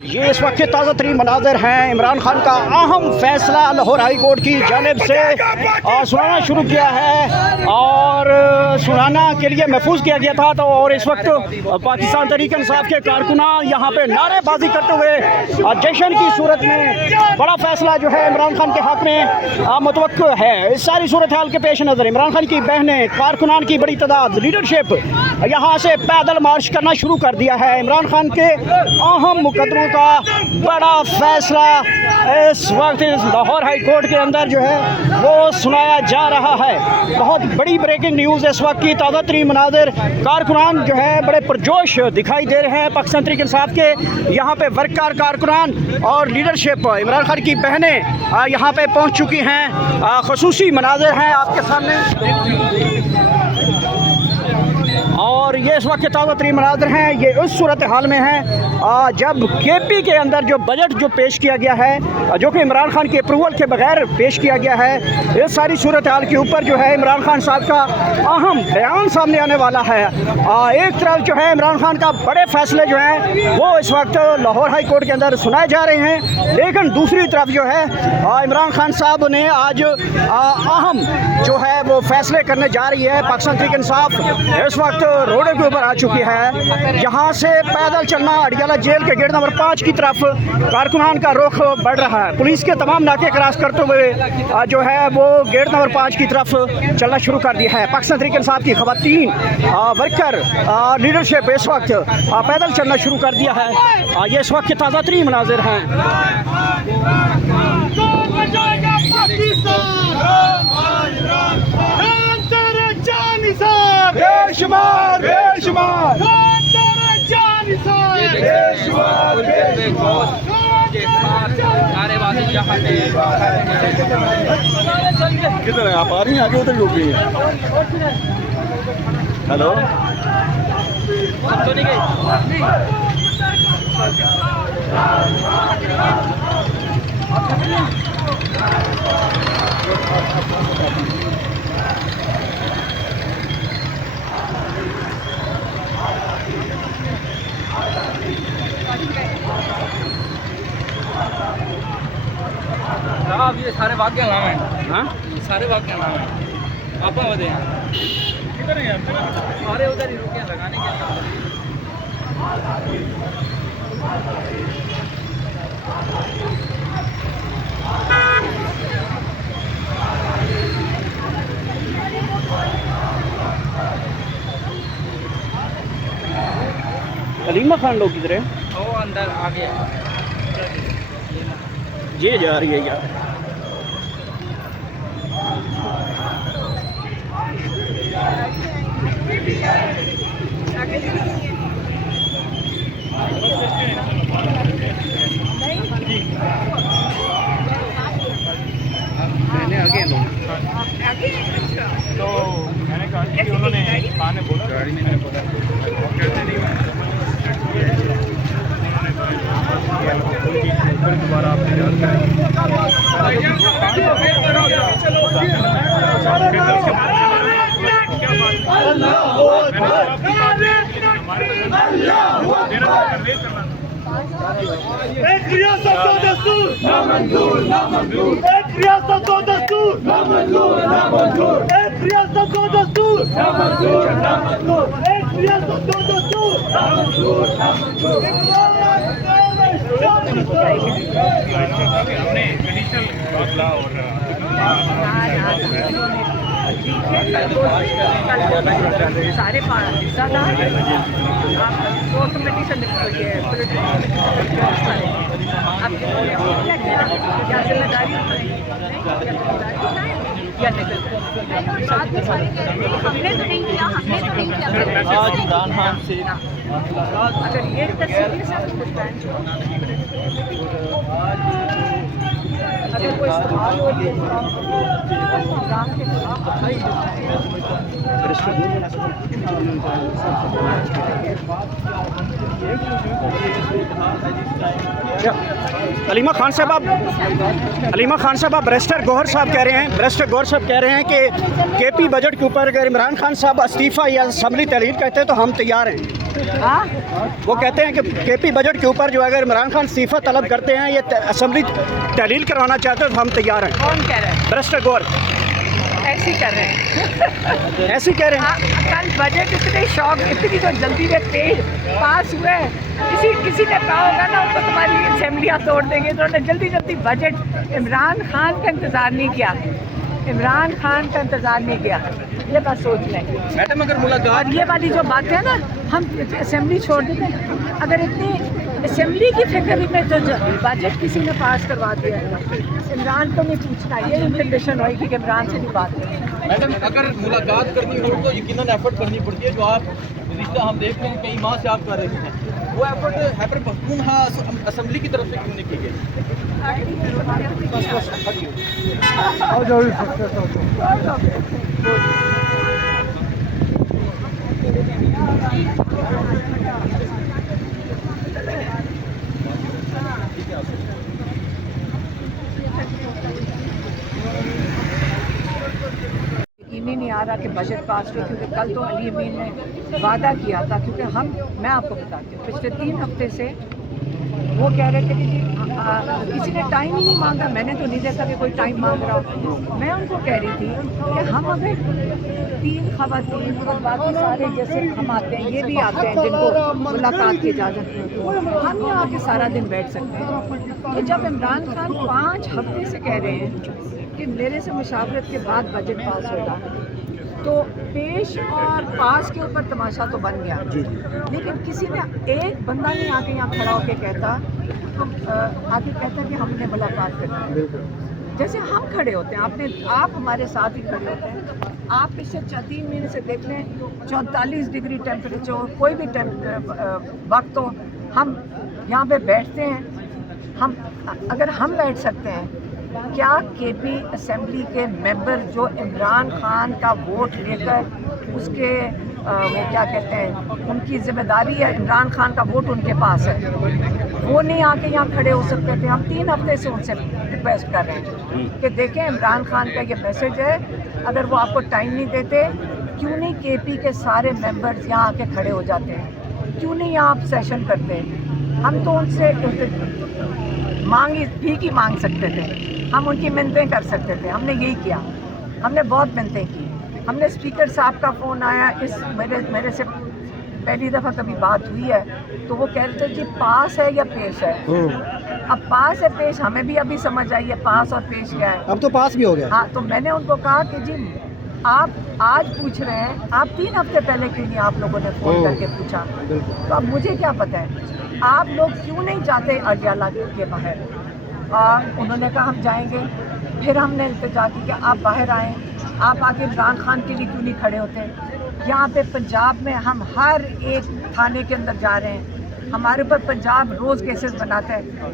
ये इस वक्त ताज़ा तरीन मनाज़र हैं। इमरान खान का अहम फैसला लाहौर हाई कोर्ट की जानिब से सुनाना शुरू किया है और सुनाना के लिए महफूज किया गया था। तो और इस वक्त पाकिस्तान तहरीक इंसाफ के कारकुनान यहाँ पे नारेबाजी करते हुए जश्न की सूरत में बड़ा फैसला जो है इमरान खान के हक़ में मुतवक्किल है। इस सारी सूरत हाल के पेश नज़र इमरान खान की बहनें, कारकुनान की बड़ी तादाद, लीडरशिप यहाँ से पैदल मार्च करना शुरू कर दिया है। इमरान खान के अहम मुकदमों का बड़ा फैसला इस वक्त लाहौर हाई कोर्ट के अंदर जो है वो सुनाया जा रहा है। बहुत बड़ी ब्रेकिंग न्यूज़ इस वक्त की ताज़ा तरीन मनाज़र, कारकुनान जो है बड़े पुरजोश दिखाई दे रहे हैं। पाकिस्तान तहरीक इंसाफ के यहाँ पे वर्कर, कारकुनान और लीडरशिप, इमरान खान की बहनें यहाँ पे पहुँच चुकी हैं। ख़ुसूसी मनाज़र हैं आपके सामने और ये इस वक्त ताज़ा तरीन मनाज़र हैं। ये उस सूरत हाल में है जब केपी के अंदर जो बजट जो पेश किया गया है, जो कि इमरान खान की अप्रूवल के बगैर पेश किया गया है, इस सारी सूरत हाल के ऊपर जो है इमरान खान साहब का अहम बयान सामने आने वाला है। एक तरफ जो है इमरान खान का बड़े फैसले जो हैं वो इस वक्त लाहौर हाई कोर्ट के अंदर सुनाए जा रहे हैं, लेकिन दूसरी तरफ जो है इमरान खान साहब ने आज अहम जो है वो फैसले करने जा रही है। पाकिस्तान तहरीक इंसाफ इस वक्त रोड के ऊपर आ चुकी है। यहाँ से पैदल चलना अडियाला जेल के गेट नंबर 5 की तरफ कारकुनान का रुख बढ़ रहा है। पुलिस के तमाम नाके क्रॉस करते हुए जो है वो गेट नंबर 5 की तरफ चलना शुरू कर दिया है। पाकिस्तान तहरीक इंसाफ की ख़वातीन, वर्कर, लीडरशिप इस वक्त पैदल चलना शुरू कर दिया है। ये इस वक्त के ताज़ा तरीन मनाज़िर हैं। बेशुमार बेशुमार किधर है आप? आ रही हैं आगे, उधर रुक गई हैं। हेलो, अब ये सारे वाक्य नाम है। हाँ, सारे वाक्य नाम है। आप बता किधर है यार? सारे उधर ही रुके लगाने के अलीमा खान लोग किधर है? वो अंदर आ गया। ये जा रही है यार। आगे लोग तो मैंने कहा कि उन्होंने खाने बोला, गाड़ी में बोला कहते नहीं दोबारा आपसे याद करेंगे। एक रियासत का दस्तूर नामंजूर, नामंजूर। एक रियासत का दस्तूर नामंजूर, नामंजूर। एक रियासत का दस्तूर नामंजूर, नामंजूर। एक रियासत का दस्तूर नामंजूर, नामंजूर। हमने कंडीशनल बदला और सारे हिस्सादार कोर्ट कमेटी से हमने तो नहीं किया, हमने तो नहीं किया। आज इमरान खान से अगर ये तस्वीर से अगर कोई सवाल हो अलीमा खान साहब बैरिस्टर गौहर साहब कह रहे हैं, कि केपी बजट के ऊपर अगर इमरान खान साहब इस्तीफ़ा या असम्बली तहरीर कहते हैं तो हम तैयार हैं। हाँ वो कहते हैं कि केपी बजट के ऊपर जो अगर इमरान खान इस्तीफा तलब करते हैं, ये असेंबली तहलील करवाना चाहते हैं तो हम तैयार हैं। कौन कह रहा है? बैरिस्टर गौर ऐसे ही कर रहे हैं। ऐसे ही कह रहे हैं। हाँ, कल बजट इतने शौक इतनी तो जल्दी में तेज पास हुए, किसी ने कहा होगा ना तो तुम्हारी असेंबलियाँ तोड़ देंगे, तो उन्होंने जल्दी जल्दी बजट इमरान खान का इंतज़ार नहीं किया, इमरान खान का इंतज़ार नहीं किया। ये बात सोच लें मैडम, अगर मुलाकात और ये वाली जो बात है ना, हम असेंबली छोड़ देते हैं, अगर इतनी असेंबली की फिक्र में तो बजट किसी ने पास करवा दिया, इमरान को नहीं पूछना, ये कंडीशन होगी कि इमरान से नहीं बात करें। मैडम, अगर मुलाकात करनी हो तो यकीनन एफर्ट करनी पड़ती है, जो आप रिश्ता हम देख रहे हैं कई माह से आप कर रहे हैं, वो एफर्ट हैबर पख्तूनख्वा असेंबली की तरफ से क्यों नहीं की गई? यकीन ही नहीं आ रहा कि बजट पास हो, क्योंकि कल तो अली अमीन ने वादा किया था, क्योंकि मैं आपको बताती हूँ, पिछले 3 हफ्ते से वो कह रहे थे कि जी किसी ने टाइम ही नहीं मांगा, मैंने तो नहीं देखा कि कोई टाइम मांग रहा हो। मैं उनको कह रही थी कि हम अगर 3 खवातीन और बाकी सारे जैसे हम आते हैं, ये भी आते हैं जिनको मुलाकात की इजाज़त नहीं होती, हम यहाँ आके सारा दिन बैठ सकते हैं। तो जब इमरान खान 5 हफ्ते से कह रहे हैं कि मेरे से मुशावरत के बाद बजट पास होगा, तो पेश और पास के ऊपर तमाशा तो बन गया, लेकिन किसी ने एक बंदा नहीं आके यहाँ खड़ा होके कहता कि हमने मुलाकात करनी है। जैसे हम खड़े होते हैं, आप हमारे साथ ही खड़े होते हैं। आप पिछले 3 महीने से देख लें, 44 डिग्री टेम्परेचर, कोई भी वक्त हो, हम यहाँ पे बैठते हैं। अगर हम बैठ सकते हैं, क्या केपी असेंबली के मेंबर जो इमरान खान का वोट लेकर उसके वो क्या कहते हैं, उनकी जिम्मेदारी है, इमरान खान का वोट उनके पास है, वो नहीं आके यहाँ खड़े हो सकते थे? हम 3 हफ्ते से उनसे रिक्वेस्ट कर रहे हैं कि देखें, इमरान खान का ये मैसेज है, अगर वो आपको टाइम नहीं देते, क्यों नहीं केपी के सारे मेंबर्स यहाँ आके खड़े हो जाते हैं, क्यों नहीं यहाँ आप सेशन करते? हम तो उनसे भीख ही मांग सकते थे, हम उनकी मिन्नतें कर सकते थे। हमने यही किया, हमने बहुत मिन्नतें की। हमने स्पीकर साहब का फ़ोन आया, मेरे से पहली दफ़ा कभी बात हुई है, तो वो कह रहे थे जी पास है या पेश है। अब पास है पेश हमें भी अभी समझ आई है, पास और पेश क्या है। अब तो पास भी हो गया। हाँ, तो मैंने उनको कहा कि जी आप आज पूछ रहे हैं, आप 3 हफ्ते पहले क्यों नहीं आप लोगों ने फ़ोन करके पूछा? तो अब मुझे क्या पता है, आप लोग क्यों नहीं जाते अडियाला के बाहर? उन्होंने कहा हम जाएंगे। फिर हमने इल्तिजा की कि आप बाहर आएँ, आप आके इमरान खान के लिए क्यों नहीं खड़े होते? यहाँ पे पंजाब में हम हर एक थाने के अंदर जा रहे हैं, हमारे ऊपर पंजाब रोज़ केसेस बनाता है।